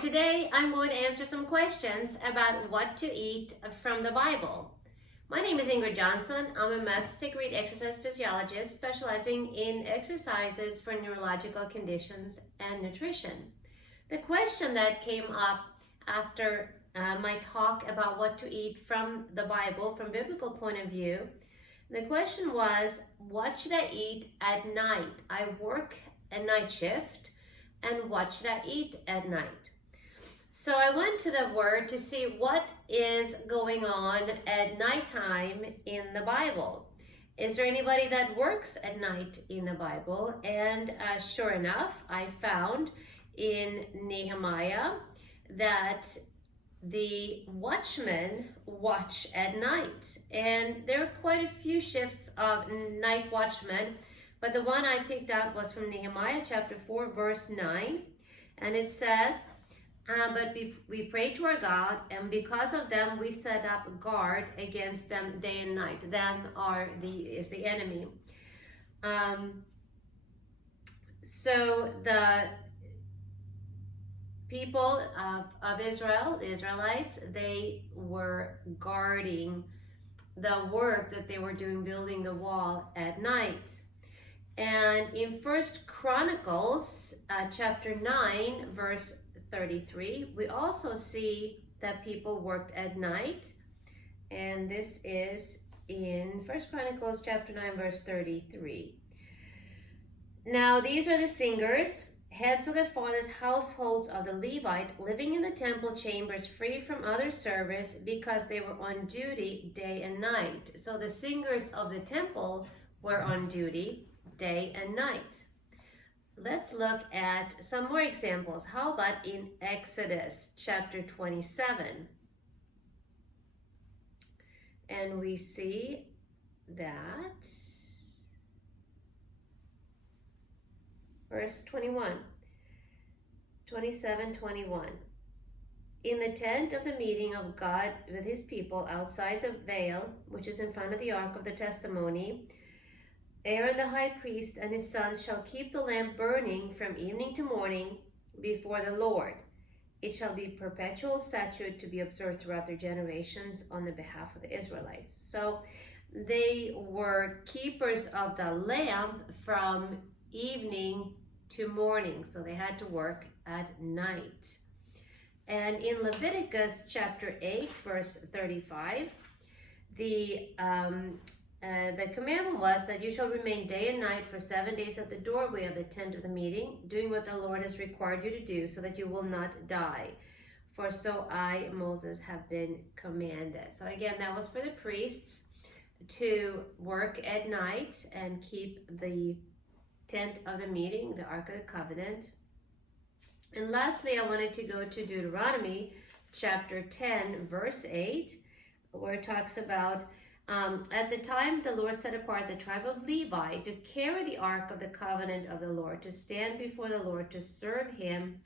Today I'm going to answer some questions about what to eat from the Bible. My name is Ingrid Johnson. I'm a master's degree exercise physiologist specializing in exercises for neurological conditions and nutrition. The question that came up after my talk about what to eat from the Bible from biblical point of view, the question was, what should I eat at night? I work a night shift, and what should I eat at night? So I went to the Word to see what is going on at nighttime in the Bible. Is there anybody that works at night in the Bible? And sure enough, I found in Nehemiah that the watchmen watch at night. And there are quite a few shifts of night watchmen, but the one I picked out was from Nehemiah chapter 4, verse 9. And it says, but we prayed to our God, and because of them we set up guard against them day and night. Them is the enemy. So the people of Israel, the Israelites, they were guarding the work that they were doing, building the wall at night. And in First Chronicles chapter 9, verse 33, we also see that people worked at night, and this is in First Chronicles chapter 9, verse 33. Now these are the singers, heads of the fathers' households of the Levite, living in the temple chambers, free from other service, because they were on duty day and night. So the singers of the temple were on duty day and night. Let's look at some more examples. How about in Exodus chapter 27? And we see that verse 21, 27:21. In the tent of the meeting of God with his people outside the veil, which is in front of the ark of the testimony, Aaron the high priest and his sons shall keep the lamp burning from evening to morning before the Lord. It shall be perpetual statute to be observed throughout their generations on the behalf of the Israelites. So they were keepers of the lamp from evening to morning. So they had to work at night. And in Leviticus chapter 8, verse 35, the commandment was that you shall remain day and night for 7 days at the doorway of the tent of the meeting, doing what the Lord has required you to do, so that you will not die. For so I, Moses, have been commanded. So again, that was for the priests to work at night and keep the tent of the meeting, the Ark of the Covenant. And lastly, I wanted to go to Deuteronomy chapter 10, verse 8, where it talks about at the time the Lord set apart the tribe of Levi to carry the ark of the covenant of the Lord, to stand before the Lord, to serve him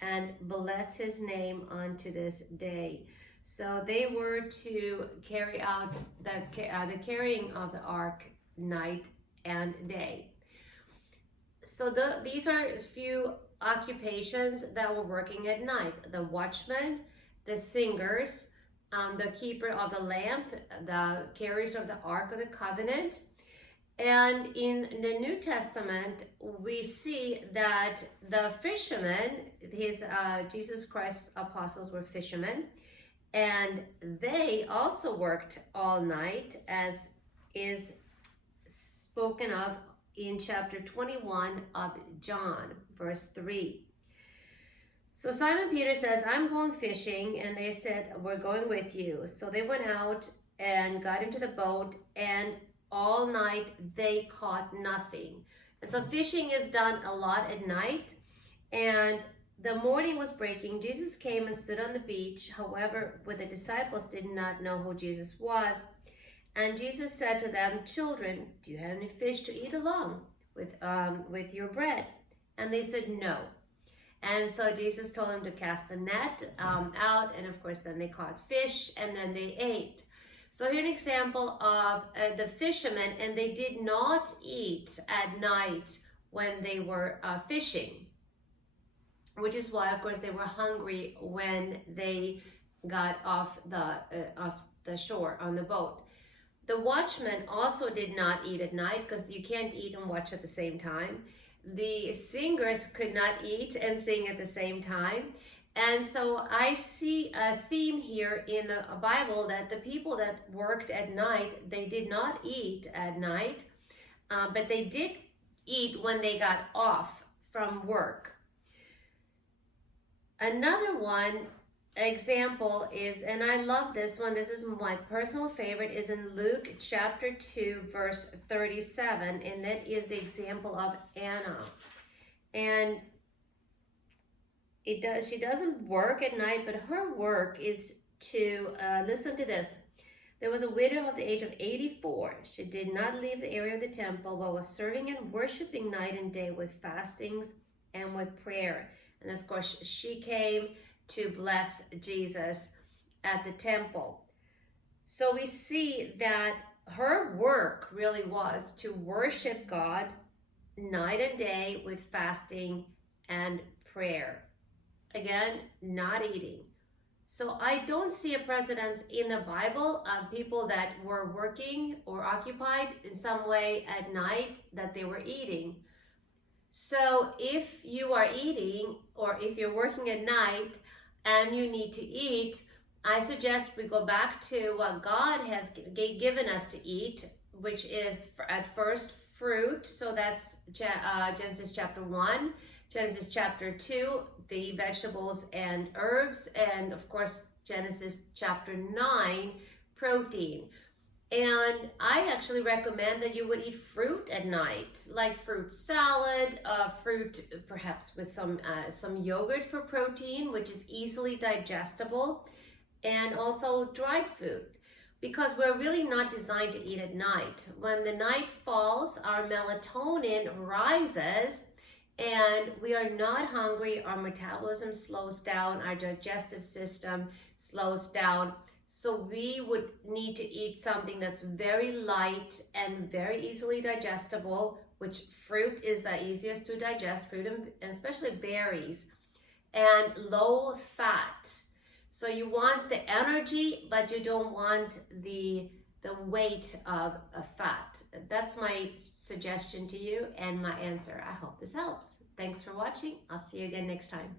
and bless his name unto this day. So they were to carry out the carrying of the ark night and day. So these are a few occupations that were working at night: the watchmen, the singers, the keeper of the lamp, the carriers of the Ark of the Covenant. And in the New Testament, we see that the fishermen, Jesus Christ's apostles were fishermen, and they also worked all night, as is spoken of in chapter 21 of John, verse 3. So Simon Peter says, I'm going fishing, and they said, we're going with you. So they went out and got into the boat, and all night they caught nothing. And so fishing is done a lot at night, and the morning was breaking. Jesus came and stood on the beach. However, the disciples did not know who Jesus was. And Jesus said to them, children, do you have any fish to eat along with your bread? And they said, no. And so Jesus told them to cast the net out, and of course then they caught fish, and then they ate. So here's an example of the fishermen, and they did not eat at night when they were fishing. which is why, of course, they were hungry when they got off the shore on the boat. The watchmen also did not eat at night, because you can't eat and watch at the same time. The singers could not eat and sing at the same time. And so I see a theme here in the Bible that the people that worked at night, they did not eat at night, but they did eat when they got off from work. Another one example is, and I love this one, this is my personal favorite, is in Luke chapter 2 verse 37, and that is the example of Anna. And she doesn't work at night, but her work is to listen to this. There was a widow of the age of 84. She did not leave the area of the temple, but was serving and worshiping night and day with fastings and with prayer. And of course, she came to bless Jesus at the temple. So we see that her work really was to worship God night and day with fasting and prayer. Again, not eating. So I don't see a precedence in the Bible of people that were working or occupied in some way at night that they were eating. So if you are eating, or if you're working at night and you need to eat, I suggest we go back to what God has given us to eat, which is at first fruit. So that's Genesis chapter 1, Genesis chapter 2, the vegetables and herbs, and of course Genesis chapter 9, protein. And I actually recommend that you would eat fruit at night, like fruit salad, fruit perhaps with some yogurt for protein, which is easily digestible, and also dried food, because we're really not designed to eat at night. When the night falls, our melatonin rises, and we are not hungry. Our metabolism slows down, our digestive system slows down. So we would need to eat something that's very light and very easily digestible, which fruit is the easiest to digest, fruit and especially berries, and low fat. So you want the energy, but you don't want the weight of fat. That's my suggestion to you and my answer. I hope this helps. Thanks for watching. I'll see you again next time.